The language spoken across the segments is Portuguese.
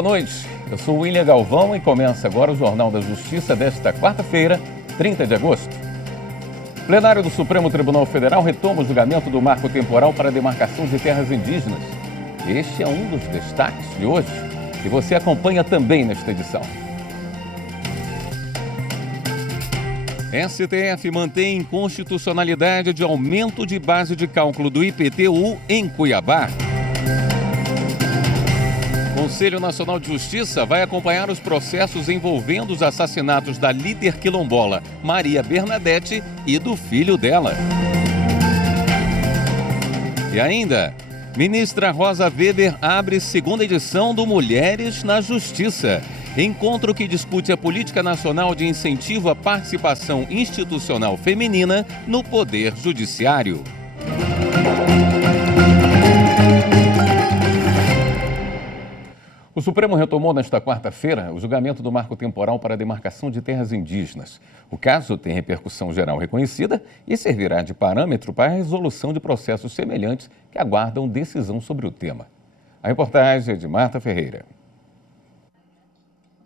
boa noite. Eu sou William Galvão e começa agora o Jornal da Justiça desta quarta-feira, 30 de agosto. O plenário do Supremo Tribunal Federal retoma o julgamento do marco temporal para a demarcação de terras indígenas. Este é um dos destaques de hoje e você acompanha também nesta edição. STF mantém inconstitucionalidade de aumento de base de cálculo do IPTU em Cuiabá. O Conselho Nacional de Justiça vai acompanhar os processos envolvendo os assassinatos da líder quilombola Maria Bernadette e do filho dela. E ainda, ministra Rosa Weber abre segunda edição do Mulheres na Justiça. Encontro que discute a política nacional de incentivo à participação institucional feminina no Poder Judiciário. O Supremo retomou nesta quarta-feira o julgamento do marco temporal para a demarcação de terras indígenas. O caso tem repercussão geral reconhecida e servirá de parâmetro para a resolução de processos semelhantes que aguardam decisão sobre o tema. A reportagem é de Marta Ferreira.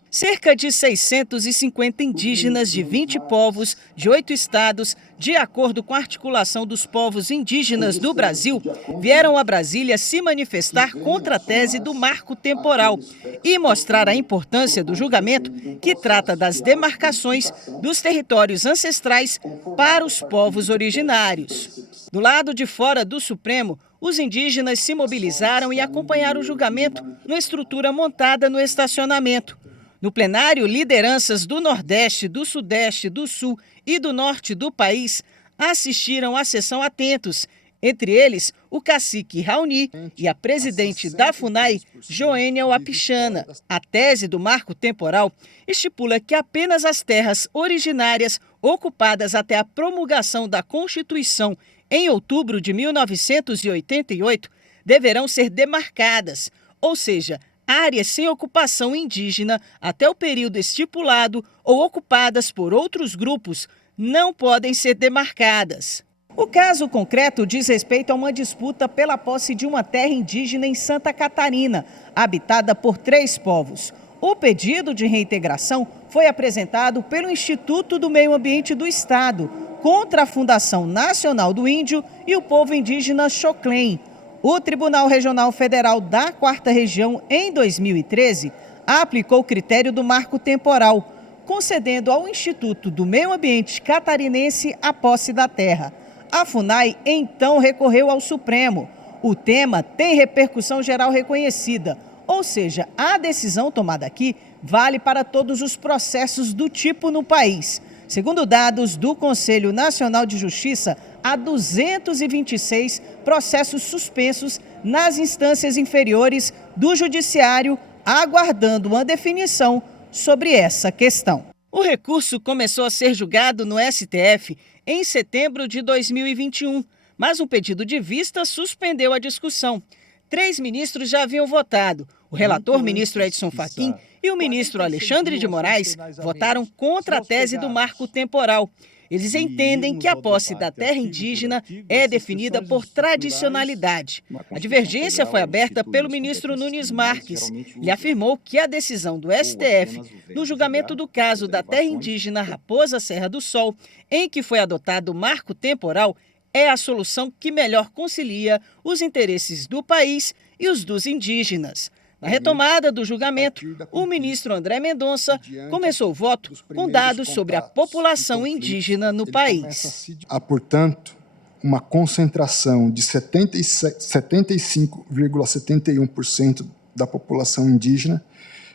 Cerca de 650 indígenas de 20 povos, de 8 estados, de acordo com a articulação dos povos indígenas do Brasil, vieram a Brasília se manifestar contra a tese do marco temporal e mostrar a importância do julgamento que trata das demarcações dos territórios ancestrais para os povos originários. Do lado de fora do Supremo, os indígenas se mobilizaram e acompanharam o julgamento numa estrutura montada no estacionamento. No plenário, lideranças do Nordeste, do Sudeste, do Sul e do Norte do país assistiram à sessão atentos, entre eles o cacique Raoni e a presidente da FUNAI, Joênia Wapichana. A tese do marco temporal estipula que apenas as terras originárias ocupadas até a promulgação da Constituição em outubro de 1988 deverão ser demarcadas, ou seja, áreas sem ocupação indígena até o período estipulado ou ocupadas por outros grupos não podem ser demarcadas. O caso concreto diz respeito a uma disputa pela posse de uma terra indígena em Santa Catarina, habitada por 3 povos. O pedido de reintegração foi apresentado pelo Instituto do Meio Ambiente do Estado contra a Fundação Nacional do Índio e o povo indígena Xoclen. O Tribunal Regional Federal da 4ª Região, em 2013, aplicou o critério do marco temporal, concedendo ao Instituto do Meio Ambiente catarinense a posse da terra. A FUNAI, então, recorreu ao Supremo. O tema tem repercussão geral reconhecida, ou seja, a decisão tomada aqui vale para todos os processos do tipo no país. Segundo dados do Conselho Nacional de Justiça, há 226 processos suspensos nas instâncias inferiores do Judiciário, aguardando uma definição sobre essa questão. O recurso começou a ser julgado no STF em setembro de 2021, mas um pedido de vista suspendeu a discussão. 3 ministros já haviam votado. O relator, ministro Edson Fachin, e o ministro Alexandre de Moraes votaram contra a tese do marco temporal. Eles entendem que a posse da terra indígena é definida por tradicionalidade. A divergência foi aberta pelo ministro Nunes Marques. Ele afirmou que a decisão do STF no julgamento do caso da terra indígena Raposa Serra do Sol, em que foi adotado o marco temporal, é a solução que melhor concilia os interesses do país e os dos indígenas. Na retomada do julgamento, o ministro André Mendonça começou o voto com dados sobre a população indígena no país. Há, portanto, uma concentração de 75,71% da população indígena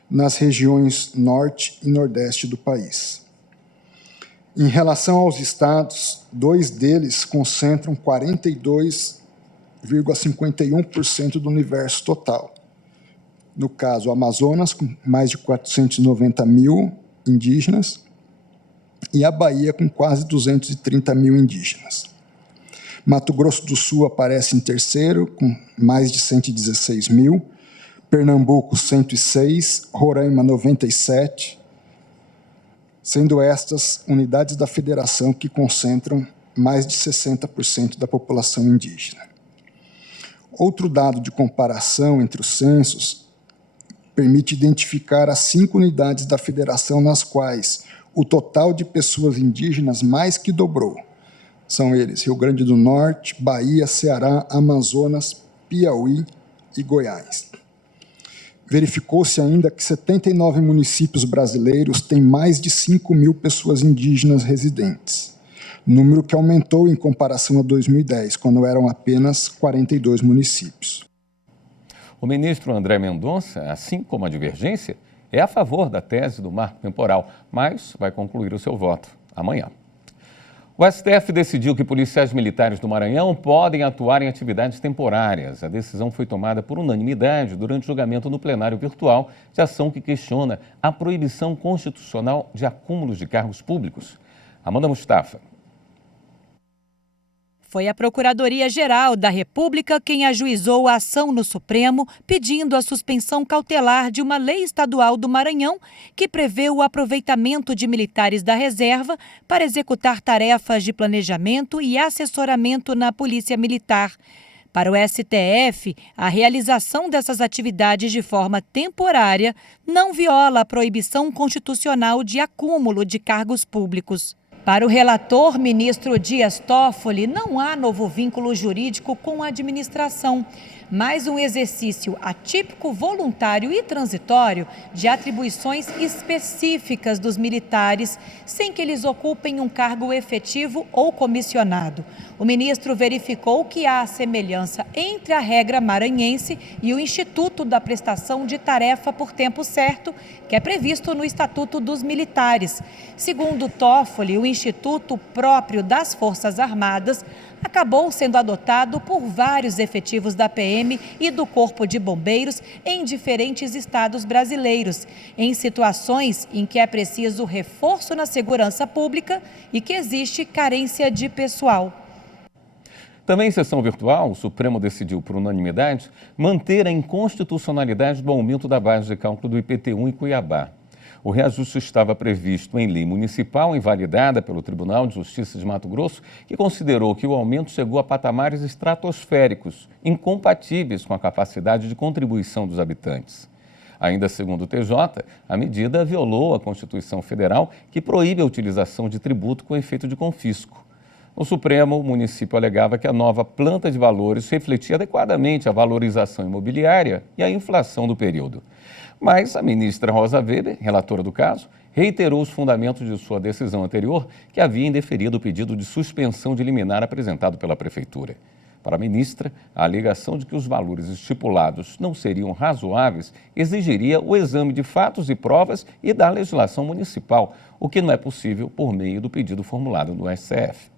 nas regiões norte e nordeste do país. Em relação aos estados, 2 deles concentram 42,51% do universo total. No caso, o Amazonas, com mais de 490 mil indígenas, e a Bahia, com quase 230 mil indígenas. Mato Grosso do Sul aparece em terceiro, com mais de 116 mil, Pernambuco, 106, Roraima, 97, sendo estas unidades da federação que concentram mais de 60% da população indígena. Outro dado de comparação entre os censos permite identificar as 5 unidades da federação nas quais o total de pessoas indígenas mais que dobrou. São eles Rio Grande do Norte, Bahia, Ceará, Amazonas, Piauí e Goiás. Verificou-se ainda que 79 municípios brasileiros têm mais de 5.000 pessoas indígenas residentes, número que aumentou em comparação a 2010, quando eram apenas 42 municípios. O ministro André Mendonça, assim como a Divergência, é a favor da tese do marco temporal, mas vai concluir o seu voto amanhã. O STF decidiu que policiais militares do Maranhão podem atuar em atividades temporárias. A decisão foi tomada por unanimidade durante o julgamento no plenário virtual de ação que questiona a proibição constitucional de acúmulos de cargos públicos. Amanda Mustafa. Foi a Procuradoria-Geral da República quem ajuizou a ação no Supremo, pedindo a suspensão cautelar de uma lei estadual do Maranhão que prevê o aproveitamento de militares da reserva para executar tarefas de planejamento e assessoramento na Polícia Militar. Para o STF, a realização dessas atividades de forma temporária não viola a proibição constitucional de acúmulo de cargos públicos. Para o relator, ministro Dias Toffoli, não há novo vínculo jurídico com a administração, mas um exercício atípico, voluntário e transitório de atribuições específicas dos militares, sem que eles ocupem um cargo efetivo ou comissionado. O ministro verificou que há semelhança entre a regra maranhense e o Instituto da Prestação de Tarefa por Tempo Certo, que é previsto no Estatuto dos Militares. Segundo Toffoli, o Instituto próprio das Forças Armadas acabou sendo adotado por vários efetivos da PM e do Corpo de Bombeiros em diferentes estados brasileiros, em situações em que é preciso reforço na segurança pública e que existe carência de pessoal. Também em sessão virtual, o Supremo decidiu, por unanimidade, manter a inconstitucionalidade do aumento da base de cálculo do IPTU em Cuiabá. O reajuste estava previsto em lei municipal, invalidada pelo Tribunal de Justiça de Mato Grosso, que considerou que o aumento chegou a patamares estratosféricos, incompatíveis com a capacidade de contribuição dos habitantes. Ainda segundo o TJ, a medida violou a Constituição Federal, que proíbe a utilização de tributo com efeito de confisco. No Supremo, o município alegava que a nova planta de valores refletia adequadamente a valorização imobiliária e a inflação do período. Mas a ministra Rosa Weber, relatora do caso, reiterou os fundamentos de sua decisão anterior, que havia indeferido o pedido de suspensão de liminar apresentado pela Prefeitura. Para a ministra, a alegação de que os valores estipulados não seriam razoáveis exigiria o exame de fatos e provas e da legislação municipal, o que não é possível por meio do pedido formulado no STF.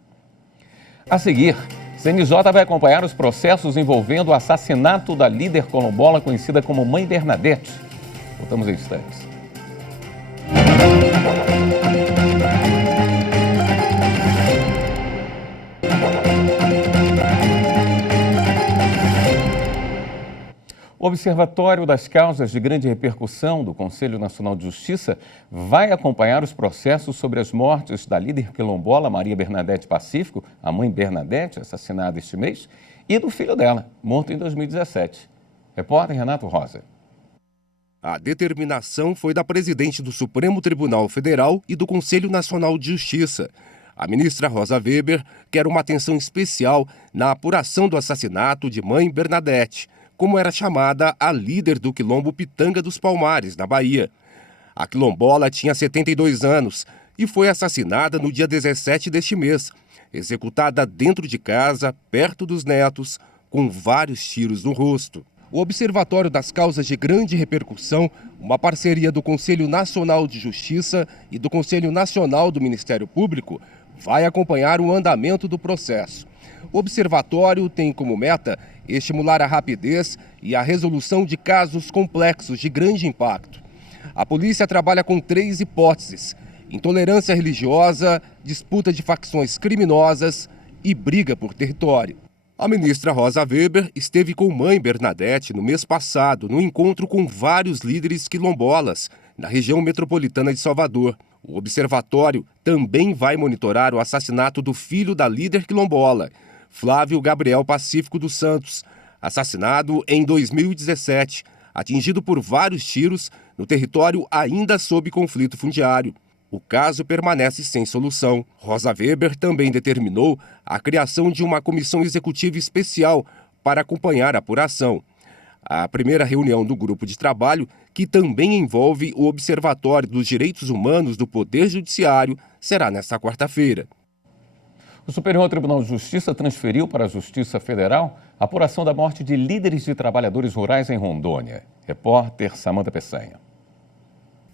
A seguir, CNJ vai acompanhar os processos envolvendo o assassinato da líder quilombola conhecida como Mãe Bernadette. Voltamos em instantes. O Observatório das Causas de Grande Repercussão do Conselho Nacional de Justiça vai acompanhar os processos sobre as mortes da líder quilombola Maria Bernadette Pacífico, a mãe Bernadette, assassinada este mês, e do filho dela, morto em 2017. Repórter Renato Rosa. A determinação foi da presidente do Supremo Tribunal Federal e do Conselho Nacional de Justiça. A ministra Rosa Weber quer uma atenção especial na apuração do assassinato de Mãe Bernadette, como era chamada a líder do quilombo Pitanga dos Palmares, na Bahia. A quilombola tinha 72 anos e foi assassinada no dia 17 deste mês, executada dentro de casa, perto dos netos, com vários tiros no rosto. O Observatório das Causas de Grande Repercussão, uma parceria do Conselho Nacional de Justiça e do Conselho Nacional do Ministério Público, vai acompanhar o andamento do processo. O observatório tem como meta estimular a rapidez e a resolução de casos complexos de grande impacto. A polícia trabalha com 3 hipóteses: intolerância religiosa, disputa de facções criminosas e briga por território. A ministra Rosa Weber esteve com Mãe Bernadette no mês passado, no encontro com vários líderes quilombolas, na região metropolitana de Salvador. O observatório também vai monitorar o assassinato do filho da líder quilombola, Flávio Gabriel Pacífico dos Santos, assassinado em 2017, atingido por vários tiros no território ainda sob conflito fundiário. O caso permanece sem solução. Rosa Weber também determinou a criação de uma comissão executiva especial para acompanhar a apuração. A primeira reunião do grupo de trabalho, que também envolve o Observatório dos Direitos Humanos do Poder Judiciário, será nesta quarta-feira. O Superior Tribunal de Justiça transferiu para a Justiça Federal a apuração da morte de líderes de trabalhadores rurais em Rondônia. Repórter Samanta Peçanha.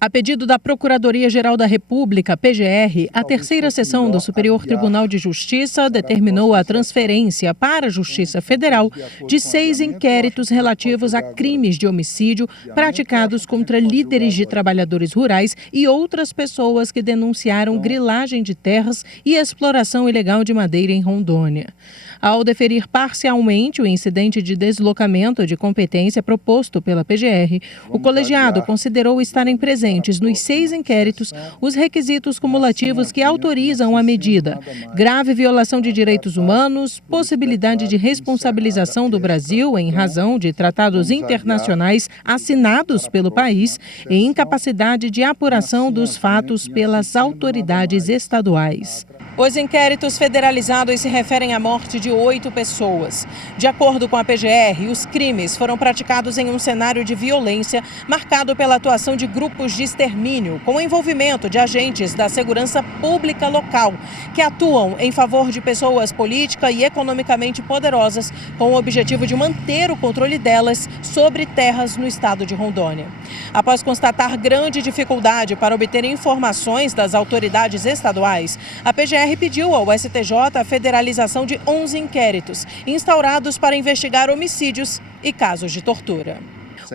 A pedido da Procuradoria-Geral da República, PGR, a terceira sessão do Superior Tribunal de Justiça determinou a transferência para a Justiça Federal de 6 inquéritos relativos a crimes de homicídio praticados contra líderes de trabalhadores rurais e outras pessoas que denunciaram grilagem de terras e exploração ilegal de madeira em Rondônia. Ao deferir parcialmente o incidente de deslocamento de competência proposto pela PGR, o colegiado considerou estarem presentes nos 6 inquéritos os requisitos cumulativos que autorizam a medida: grave violação de direitos humanos, possibilidade de responsabilização do Brasil em razão de tratados internacionais assinados pelo país e incapacidade de apuração dos fatos pelas autoridades estaduais. Os inquéritos federalizados se referem à morte de 8 pessoas. De acordo com a PGR, os crimes foram praticados em um cenário de violência marcado pela atuação de grupos de extermínio, com o envolvimento de agentes da segurança pública local, que atuam em favor de pessoas política e economicamente poderosas, com o objetivo de manter o controle delas sobre terras no estado de Rondônia. Após constatar grande dificuldade para obter informações das autoridades estaduais, a PGR pediu ao STJ a federalização de 11 inquéritos, instaurados para investigar homicídios e casos de tortura.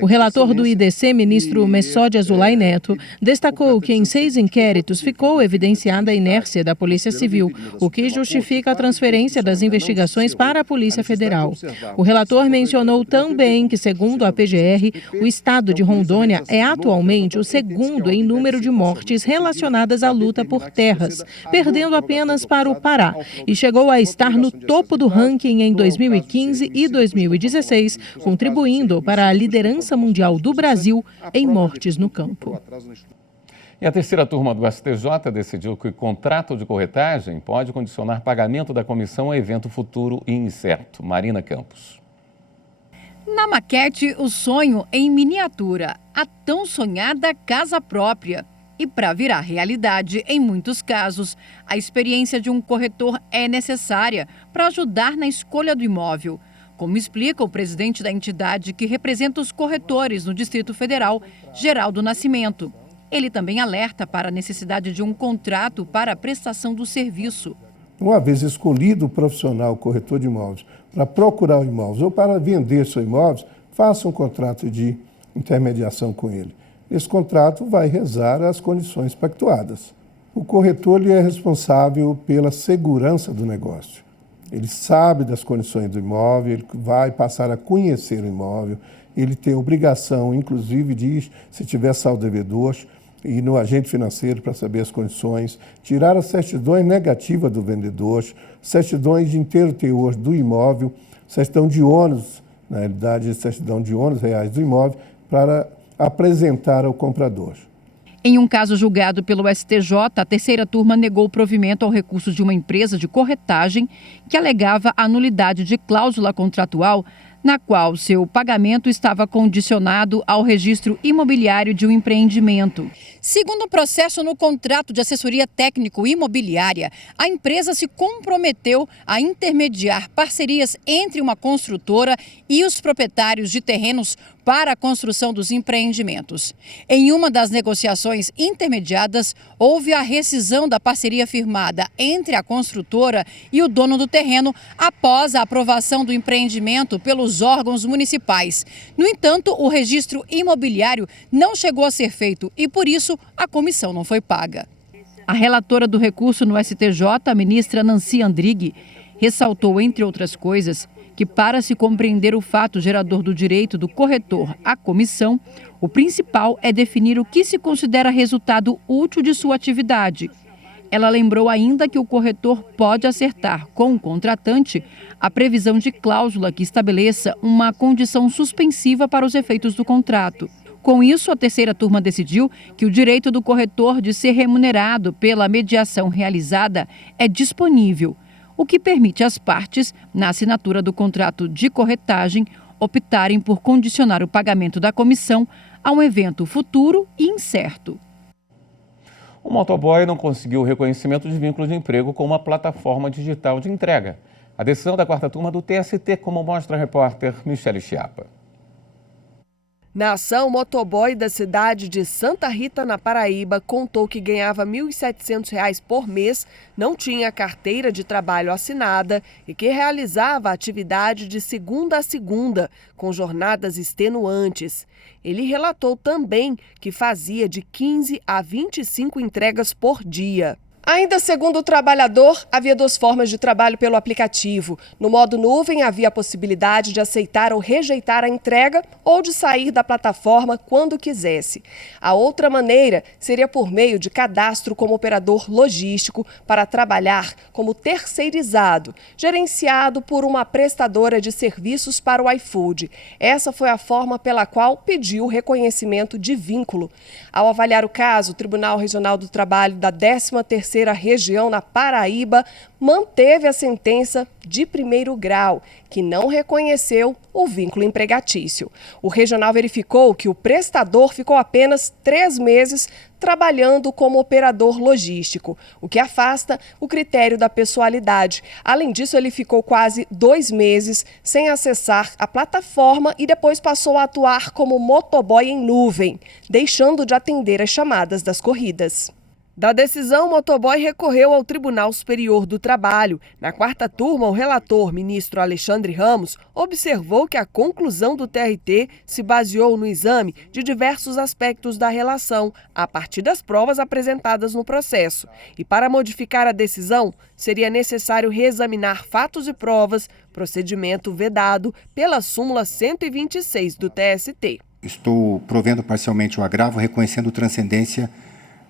O relator do IDC, ministro Messode Azulay Neto, destacou que em 6 inquéritos ficou evidenciada a inércia da Polícia Civil, o que justifica a transferência das investigações para a Polícia Federal. O relator mencionou também que, segundo a PGR, o estado de Rondônia é atualmente o segundo em número de mortes relacionadas à luta por terras, perdendo apenas para o Pará, e chegou a estar no topo do ranking em 2015 e 2016, contribuindo para a liderança mundial do Brasil em mortes no campo. E a terceira turma do STJ decidiu que o contrato de corretagem pode condicionar pagamento da comissão a evento futuro e incerto. Marina Campos. Na maquete, o sonho em miniatura, a tão sonhada casa própria. E para virar realidade, em muitos casos, a experiência de um corretor é necessária para ajudar na escolha do imóvel. Como explica o presidente da entidade que representa os corretores no Distrito Federal, Geraldo Nascimento. Ele também alerta para a necessidade de um contrato para a prestação do serviço. Uma vez escolhido o profissional corretor de imóveis para procurar o imóvel ou para vender seu imóvel, faça um contrato de intermediação com ele. Esse contrato vai rezar às condições pactuadas. O corretor ele é responsável pela segurança do negócio. Ele sabe das condições do imóvel, ele vai passar a conhecer o imóvel, ele tem obrigação, inclusive, de, se tiver saldo devedor, ir no agente financeiro para saber as condições, tirar as certidões negativas do vendedor, certidões de inteiro teor do imóvel, certidão de ônus, na realidade, certidão de ônus reais do imóvel, para apresentar ao comprador. Em um caso julgado pelo STJ, a terceira turma negou o provimento ao recurso de uma empresa de corretagem que alegava a nulidade de cláusula contratual na qual seu pagamento estava condicionado ao registro imobiliário de um empreendimento. Segundo o processo no contrato de assessoria técnico-imobiliária, a empresa se comprometeu a intermediar parcerias entre uma construtora e os proprietários de terrenos para a construção dos empreendimentos. Em uma das negociações intermediadas, houve a rescisão da parceria firmada entre a construtora e o dono do terreno após a aprovação do empreendimento pelos órgãos municipais. No entanto, o registro imobiliário não chegou a ser feito e, por isso, a comissão não foi paga. A relatora do recurso no STJ, a ministra Nancy Andrighi, ressaltou, entre outras coisas, que para se compreender o fato gerador do direito do corretor à comissão, o principal é definir o que se considera resultado útil de sua atividade. Ela lembrou ainda que o corretor pode acertar com o contratante a previsão de cláusula que estabeleça uma condição suspensiva para os efeitos do contrato. Com isso, a terceira turma decidiu que o direito do corretor de ser remunerado pela mediação realizada é disponível, o que permite às partes, na assinatura do contrato de corretagem, optarem por condicionar o pagamento da comissão a um evento futuro e incerto. O motoboy não conseguiu o reconhecimento de vínculo de emprego com uma plataforma digital de entrega. A decisão da quarta turma do TST, como mostra a repórter Michele Chiapa. Na ação, o motoboy da cidade de Santa Rita, na Paraíba, contou que ganhava R$ 1.700 por mês, não tinha carteira de trabalho assinada e que realizava a atividade de segunda a segunda, com jornadas extenuantes. Ele relatou também que fazia de 15 a 25 entregas por dia. Ainda segundo o trabalhador, havia duas formas de trabalho pelo aplicativo. No modo nuvem, havia a possibilidade de aceitar ou rejeitar a entrega ou de sair da plataforma quando quisesse. A outra maneira seria por meio de cadastro como operador logístico para trabalhar como terceirizado, gerenciado por uma prestadora de serviços para o iFood. Essa foi a forma pela qual pediu o reconhecimento de vínculo. Ao avaliar o caso, o Tribunal Regional do Trabalho da 13ª Região na Paraíba manteve a sentença de primeiro grau, que não reconheceu o vínculo empregatício. O regional verificou que o prestador ficou apenas 3 meses trabalhando como operador logístico, o que afasta o critério da pessoalidade. Além disso, ele ficou quase 2 meses sem acessar a plataforma e depois passou a atuar como motoboy em nuvem, deixando de atender as chamadas das corridas. Da decisão, o motoboy recorreu ao Tribunal Superior do Trabalho. Na quarta turma, o relator, ministro Alexandre Ramos, observou que a conclusão do TRT se baseou no exame de diversos aspectos da relação, a partir das provas apresentadas no processo. E para modificar a decisão, seria necessário reexaminar fatos e provas, procedimento vedado pela súmula 126 do TST. Estou provendo parcialmente o agravo, reconhecendo transcendência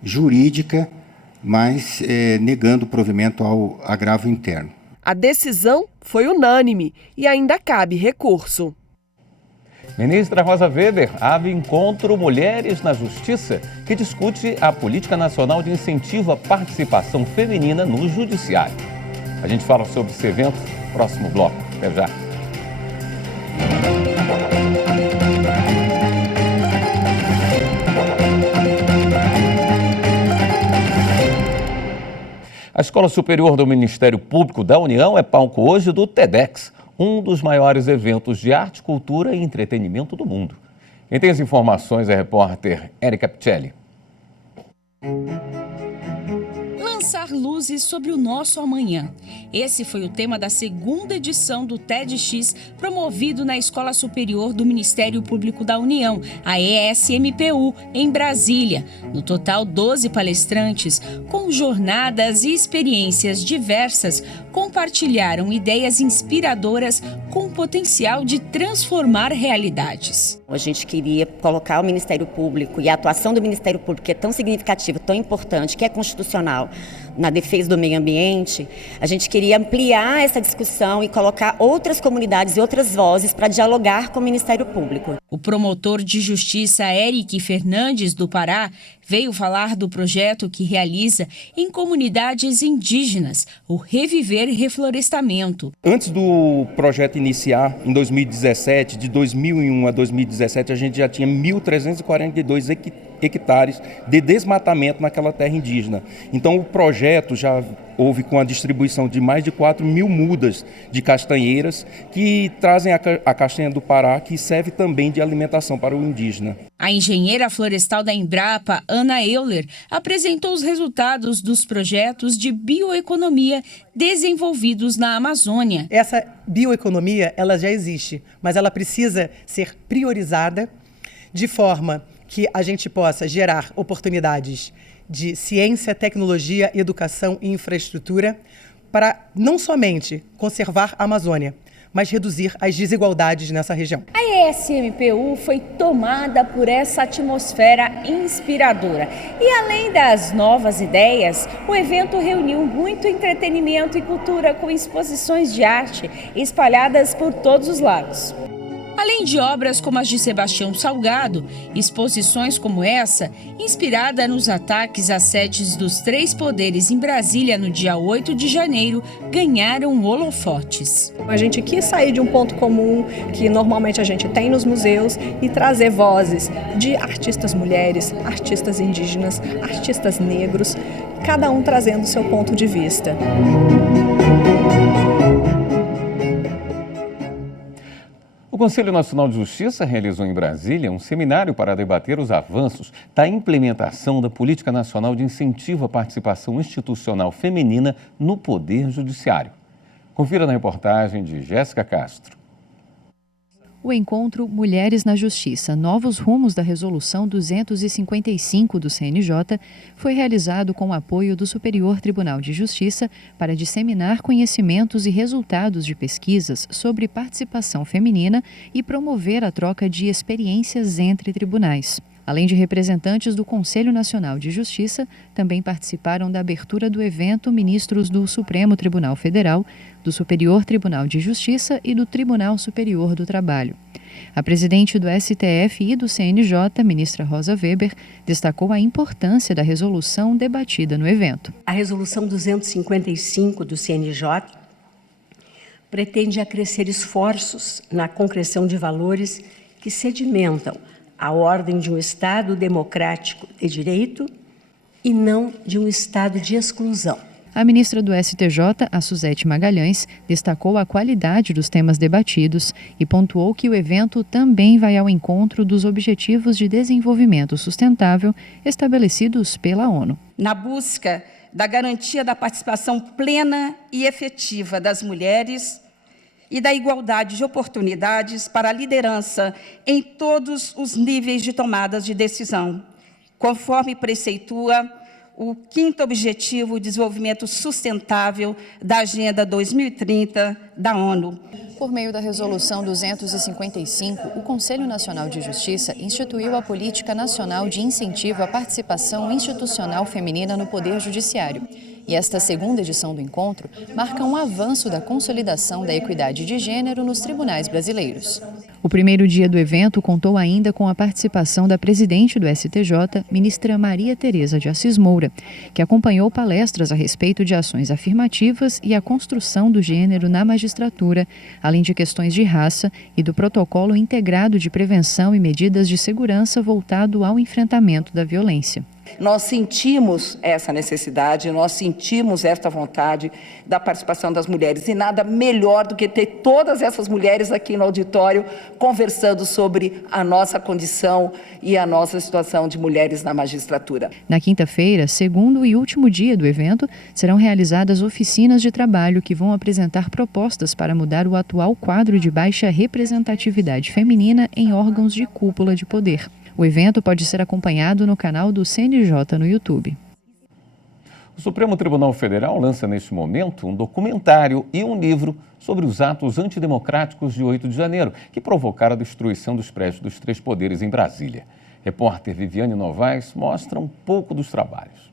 jurídica, mas negando o provimento ao agravo interno. A decisão foi unânime e ainda cabe recurso. Ministra Rosa Weber abre encontro Mulheres na Justiça, que discute a Política Nacional de Incentivo à Participação Feminina no Judiciário. A gente fala sobre esse evento no próximo bloco. Até já. A Escola Superior do Ministério Público da União é palco hoje do TEDx, um dos maiores eventos de arte, cultura e entretenimento do mundo. Quem tem as informações é a repórter Érica Pichelli. Lançar luzes sobre o nosso amanhã. Esse foi o tema da segunda edição do TEDx, promovido na Escola Superior do Ministério Público da União, a ESMPU, em Brasília. No total, 12 palestrantes, com jornadas e experiências diversas, compartilharam ideias inspiradoras com potencial de transformar realidades. A gente queria colocar o Ministério Público e a atuação do Ministério Público, que é tão significativa, tão importante, que é constitucional, na defesa do meio ambiente. A gente queria ampliar essa discussão e colocar outras comunidades e outras vozes para dialogar com o Ministério Público. O promotor de justiça Eric Fernandes, do Pará, veio falar do projeto que realiza em comunidades indígenas, o Reviver Reflorestamento. Antes do projeto iniciar, em 2017, de 2001 a 2017, a gente já tinha 1.342 hectares de desmatamento naquela terra indígena. Então o projeto já houve com a distribuição de mais de 4.000 mudas de castanheiras que trazem a castanha do Pará, que serve também de alimentação para o indígena. A engenheira florestal da Embrapa, Ana Euler, apresentou os resultados dos projetos de bioeconomia desenvolvidos na Amazônia. Essa bioeconomia, ela já existe, mas ela precisa ser priorizada de forma que a gente possa gerar oportunidades de ciência, tecnologia, educação e infraestrutura para não somente conservar a Amazônia, mas reduzir as desigualdades nessa região. A ESMPU foi tomada por essa atmosfera inspiradora. E além das novas ideias, o evento reuniu muito entretenimento e cultura com exposições de arte espalhadas por todos os lados. Além de obras como as de Sebastião Salgado, exposições como essa, inspirada nos ataques às sedes dos três poderes em Brasília no dia 8 de janeiro, ganharam holofotes. A gente quis sair de um ponto comum que normalmente a gente tem nos museus e trazer vozes de artistas mulheres, artistas indígenas, artistas negros, cada um trazendo o seu ponto de vista. O Conselho Nacional de Justiça realizou em Brasília um seminário para debater os avanços da implementação da Política Nacional de Incentivo à Participação Institucional Feminina no Poder Judiciário. Confira na reportagem de Jéssica Castro. O encontro Mulheres na Justiça, Novos Rumos da Resolução 255 do CNJ foi realizado com o apoio do Superior Tribunal de Justiça para disseminar conhecimentos e resultados de pesquisas sobre participação feminina e promover a troca de experiências entre tribunais. Além de representantes do Conselho Nacional de Justiça, também participaram da abertura do evento ministros do Supremo Tribunal Federal, do Superior Tribunal de Justiça e do Tribunal Superior do Trabalho. A presidente do STF e do CNJ, ministra Rosa Weber, destacou a importância da resolução debatida no evento. A resolução 255 do CNJ pretende acrescer esforços na concreção de valores que sedimentam a ordem de um Estado democrático de direito e não de um Estado de exclusão. A ministra do STJ, a Suzete Magalhães, destacou a qualidade dos temas debatidos e pontuou que o evento também vai ao encontro dos Objetivos de Desenvolvimento Sustentável estabelecidos pela ONU. Na busca da garantia da participação plena e efetiva das mulheres e da igualdade de oportunidades para a liderança em todos os níveis de tomadas de decisão, conforme preceitua o 5º Objetivo de Desenvolvimento Sustentável da Agenda 2030 da ONU. Por meio da Resolução 255, o Conselho Nacional de Justiça instituiu a Política Nacional de Incentivo à Participação Institucional Feminina no Poder Judiciário. E esta segunda edição do encontro marca um avanço da consolidação da equidade de gênero nos tribunais brasileiros. O primeiro dia do evento contou ainda com a participação da presidente do STJ, ministra Maria Tereza de Assis Moura, que acompanhou palestras a respeito de ações afirmativas e a construção do gênero na magistratura, além de questões de raça e do protocolo integrado de prevenção e medidas de segurança voltado ao enfrentamento da violência. Nós sentimos essa necessidade, nós sentimos esta vontade da participação das mulheres e nada melhor do que ter todas essas mulheres aqui no auditório conversando sobre a nossa condição e a nossa situação de mulheres na magistratura. Na quinta-feira, segundo e último dia do evento, serão realizadas oficinas de trabalho que vão apresentar propostas para mudar o atual quadro de baixa representatividade feminina em órgãos de cúpula de poder. O evento pode ser acompanhado no canal do CNJ no YouTube. O Supremo Tribunal Federal lança neste momento um documentário e um livro sobre os atos antidemocráticos de 8 de janeiro, que provocaram a destruição dos prédios dos três poderes em Brasília. Repórter Viviane Novaes mostra um pouco dos trabalhos.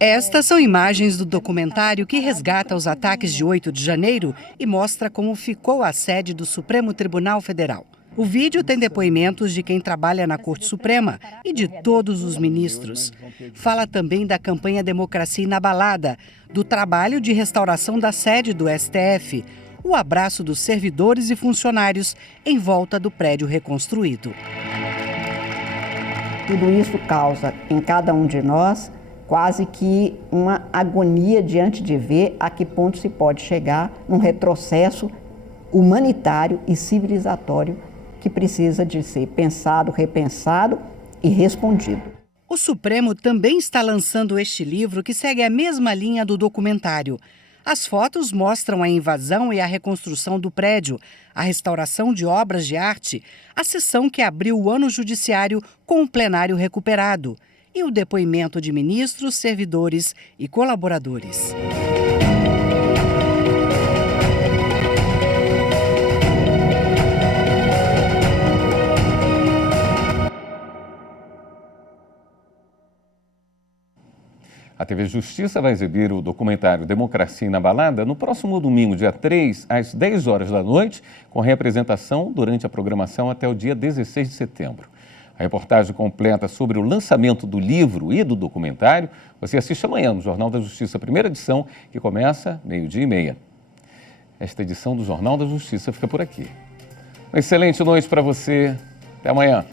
Estas são imagens do documentário que resgata os ataques de 8 de janeiro e mostra como ficou a sede do Supremo Tribunal Federal. O vídeo tem depoimentos de quem trabalha na Corte Suprema e de todos os ministros. Fala também da campanha Democracia Inabalada, do trabalho de restauração da sede do STF, o abraço dos servidores e funcionários em volta do prédio reconstruído. Tudo isso causa em cada um de nós quase que uma agonia diante de ver a que ponto se pode chegar num retrocesso humanitário e civilizatório que precisa de ser pensado, repensado e respondido. O Supremo também está lançando este livro que segue a mesma linha do documentário. As fotos mostram a invasão e a reconstrução do prédio, a restauração de obras de arte, a sessão que abriu o ano judiciário com o plenário recuperado e o depoimento de ministros, servidores e colaboradores. TV Justiça vai exibir o documentário Democracia Inabalada no próximo domingo, dia 3, às 10 horas da noite, com reapresentação durante a programação até o dia 16 de setembro. A reportagem completa sobre o lançamento do livro e do documentário você assiste amanhã no Jornal da Justiça, primeira edição, que começa 12h30. Esta edição do Jornal da Justiça fica por aqui. Uma excelente noite para você. Até amanhã.